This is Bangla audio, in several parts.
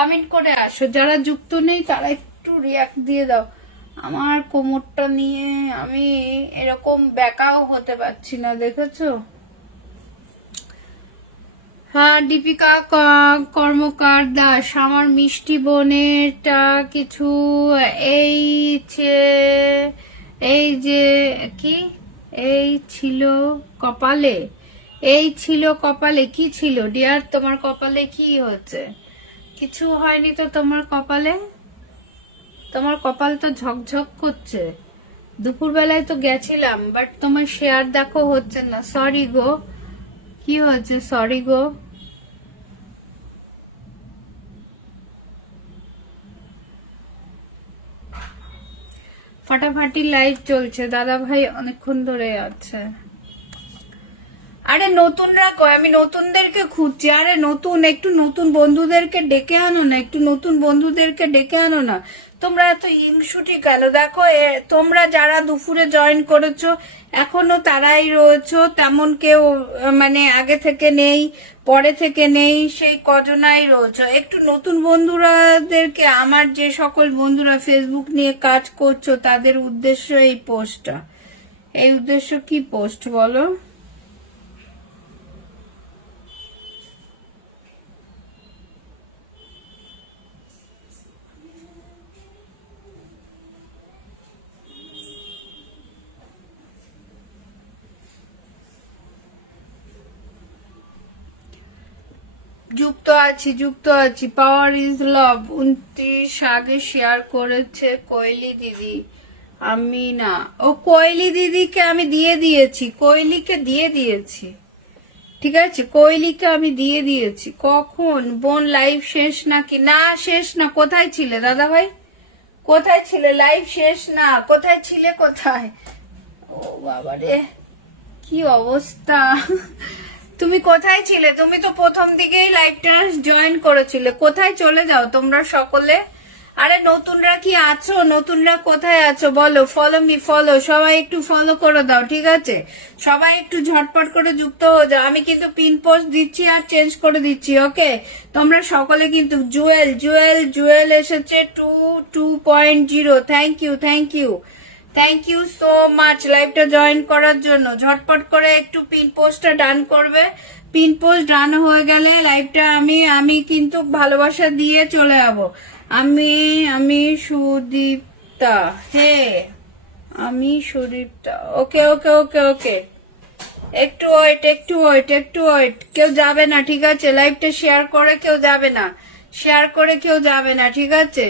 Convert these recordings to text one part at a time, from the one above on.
কমেন্ট করে আসো, যারা যুক্ত নেই তারা একটু রিয়াক্ট দিয়ে দাও। আমার কোমরটা নিয়ে আমি এরকম ব্যাকাও হতে পারছি না, দেখেছো? হ্যাঁ, দীপিকা কর্মকার দাস, আমার মিষ্টি বোনেরটা কিছু এই এই যে কি এই ছিল কপালে, এই ছিল কপালে, কি ছিল ডিয়ার? তোমার কপালে কি হচ্ছে? কিছু হয়নি তো তোমার কপালে? তোমার কপাল তো ঝকঝক করছে। দুপুরবেলায় তো গেছিলাম, বাট তোমার শেয়ার দেখো হচ্ছে না। সরি গো, কি হচ্ছে? সরি গো। ফাটাফাটি লাইভ চলছে, দাদা ভাই অনেকক্ষণ ধরে আছে। আরে নতুনরা কয়, আমি নতুনদেরকে খুঁজছি। আরে নতুন, একটু নতুন বন্ধুদেরকে ডেকে আনো না, একটু নতুন বন্ধুদেরকে ডেকে আনো না। তোমরা এত হিংসুটি কেন? দেখো তোমরা যারা দুপুরে জয়েন করেছো এখনো তারাই রয়েছো, তেমন কেউ মানে আগে থেকে নেই, পরে থেকে নেই, সেই কজনাই রয়েছো। একটু নতুন বন্ধুরাদেরকে, আমার যে সকল বন্ধুরা ফেসবুক নিয়ে কাজ করছো তাদের উদ্দেশ্য এই পোস্টটা। এই উদ্দেশ্য কি পোস্ট বলো? যুক্ত আছি, যুক্ত আছি। পাওয়ার ইজ লাভ 29 আগে শেয়ার করেছে কোয়েলি দিদি। আমি না, ও কোয়েলি দিদিকে আমি দিয়ে দিয়েছি, কোয়েলিকে দিয়ে দিয়েছি, ঠিক আছে? কোয়েলিকে আমি দিয়ে দিয়েছি। কখন বোন লাইভ শেষ নাকি? না শেষ না। কোথায় ছিলে দাদা ভাই? কোথায় ছিলে? লাইভ শেষ না। কোথায় ছিলে? কোথায়? ও বাবারে, কি অবস্থা! তুমি কোথায় ছিলে? তুমি তো প্রথম দিকেই লাইভটা জয়েন করেছিলে। কোথায় চলে যাও তোমরা সকলে? আরে নতুনরা কি আছো? নতুনরা কোথায় আছো বলো? ফলো মি, ফলো, সবাই একটু ফলো করে দাও, ঠিক আছে? সবাই একটু ঝটপট করে যুক্ত হয়ে যাও। আমি কিন্তু পিন পোস্ট দিচ্ছি আর চেঞ্জ করে দিচ্ছি, ওকে? তোমরা সকলে কিন্তু জুয়েল জুয়েল জুয়েল এসেছে 2.0। Thank you, thank you, thank you so much লাইভটা জয়েন করার জন্য। ঝটপট করে একটু পিন পোস্টটা ডান করবে। পিন পোস্ট ডান হয়ে গেলে লাইভটা আমি কিন্তু ভালোবাসা দিয়ে চলে যাব। আমি আমি সুদীপ্তা, হে আমি সুদীপ্তা। ওকে ওকে ওকে ওকে, একটু ওয়েট, একটু ওয়েট, একটু ওয়েট। কেউ যাবে না, ঠিক আছে? লাইভটা শেয়ার করে কেউ যাবে না, শেয়ার করে কেউ যাবে না, ঠিক আছে?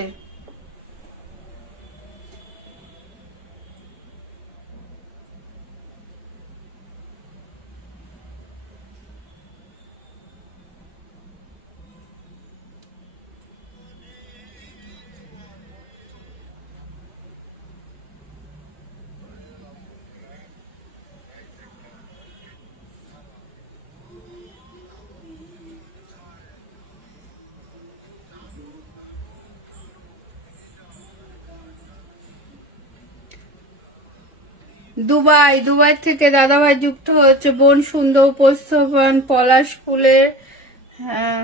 দুবাই, দুবাই থেকে দাদাভাই যুক্ত হচ্ছে। বোন সুন্দর উপস্থাপন, পলাশ ফুলের, হ্যাঁ,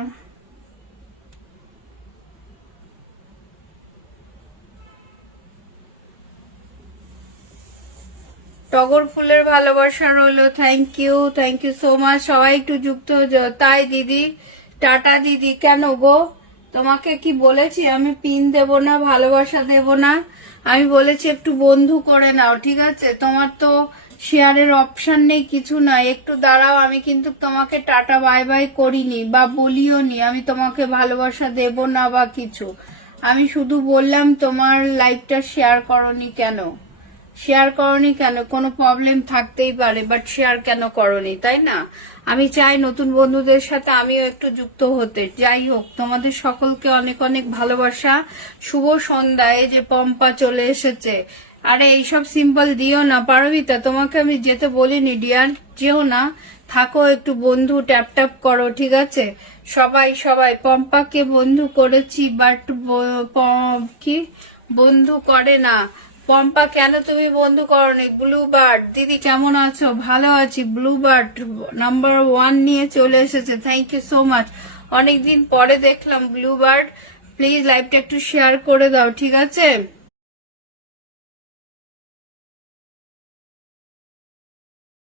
টগর ফুলের ভালোবাসা রইলো। Thank you so much. সবাই একটু যুক্ত হয়ে যাও। তাই দিদি, টাটা দিদি। কেন গো? তোমাকে কি বলেছি আমি পিন দেব না, ভালোবাসা দেব না? আমি বলেছি একটু বন্ধু করে নাও, ঠিক আছে? তোমার তো শেয়ারের অপশন নেই, কিছু নাই। একটু দাঁড়াও, আমি কিন্তু তোমাকে টাটা বাই বাই করিনি বা বলিও নি আমি তোমাকে ভালোবাসা দেব না বা কিছু। আমি শুধু বললাম তোমার লাইভটা শেয়ার করনি কেন? শেয়ার করনি কেন? কোনো প্রবলেম থাকতেই পারে, বাট শেয়ার কেন করনি, তাই না? আমি চাই নতুন বন্ধুদের সাথে আমিও একটু যুক্ত হতে। যাই হোক, তোমাদের সকলকে অনেক অনেক ভালোবাসা। শুভ সন্ধ্যায় যে পম্পা চলে এসেছে। আরে এইসব সিম্পল দিও না পারবিতা, তোমাকে আমি যেতে বলিনি ডিয়ার, যেও না, থাকো একটু। বন্ধু ট্যাপ ট্যাপ করো, ঠিক আছে? সবাই সবাই পম্পাকে বন্ধু করেছি, বাট কি বন্ধু করে না। পম্পা কেন তুমি বন্ধু করনি? ব্লু বার্ড দিদি কেমন আছো? ভালো আছি। ব্লু বার্ড নাম্বার 1 নিয়ে চলে এসেছে। Thank you so much. অনেকদিন পরে দেখলাম ব্লু বার্ড। প্লিজ লাইভটা একটু শেয়ার করে দাও, ঠিক আছে?